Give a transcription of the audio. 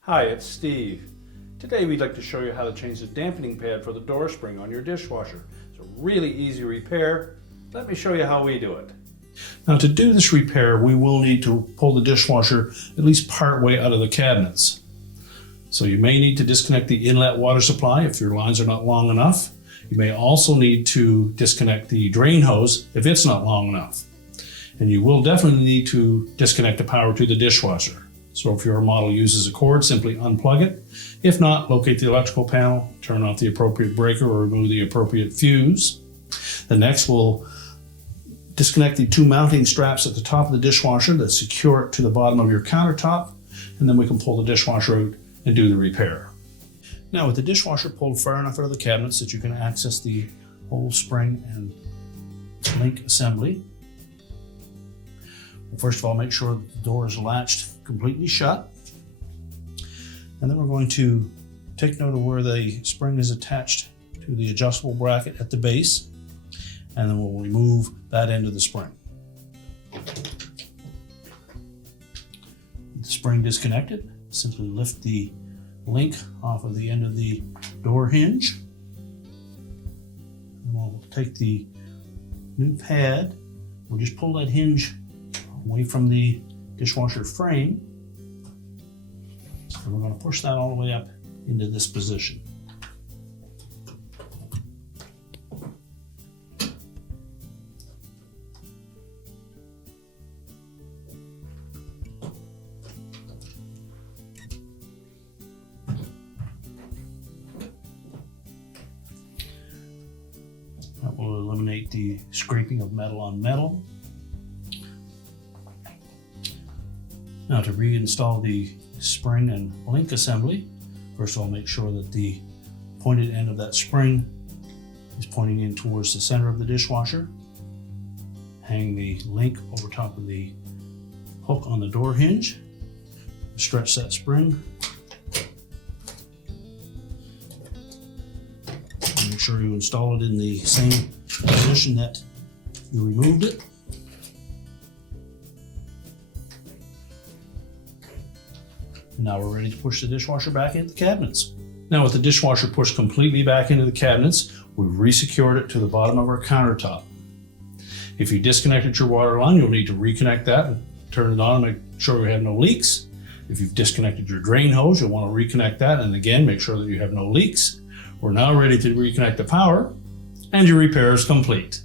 Hi, it's Steve. Today we'd like to show you how to change the dampening pad for the door spring on your dishwasher. It's a really easy repair. Let me show you how we do it. Now, to do this repair, we will need to pull the dishwasher at least part way out of the cabinets. So you may need to disconnect the inlet water supply if your lines are not long enough. You may also need to disconnect the drain hose if it's not long enough. And you will definitely need to disconnect the power to the dishwasher. So if your model uses a cord, simply unplug it. If not, locate the electrical panel, turn off the appropriate breaker or remove the appropriate fuse. Then next we'll disconnect the two mounting straps at the top of the dishwasher that secure it to the bottom of your countertop, and then we can pull the dishwasher out and do the repair. Now, with the dishwasher pulled far enough out of the cabinets that you can access the whole spring and link assembly, well, first of all, make sure that the door is latched completely shut. And then we're going to take note of where the spring is attached to the adjustable bracket at the base, and then we'll remove that end of the spring. With the spring disconnected, simply lift the link off of the end of the door hinge. And we'll take the new pad, we'll just pull that hinge away from the dishwasher frame, and we're going to push that all the way up into this position. That will eliminate the scraping of metal on metal. Now, to reinstall the spring and link assembly, first of all, make sure that the pointed end of that spring is pointing in towards the center of the dishwasher. Hang the link over top of the hook on the door hinge. Stretch that spring. Make sure you install it in the same position that you removed it. Now we're ready to push the dishwasher back into the cabinets. Now, with the dishwasher pushed completely back into the cabinets, we've resecured it to the bottom of our countertop. If you disconnected your water line, you'll need to reconnect that and turn it on and make sure we have no leaks. If you've disconnected your drain hose, you'll want to reconnect that, and again, make sure that you have no leaks. We're now ready to reconnect the power, and your repair is complete.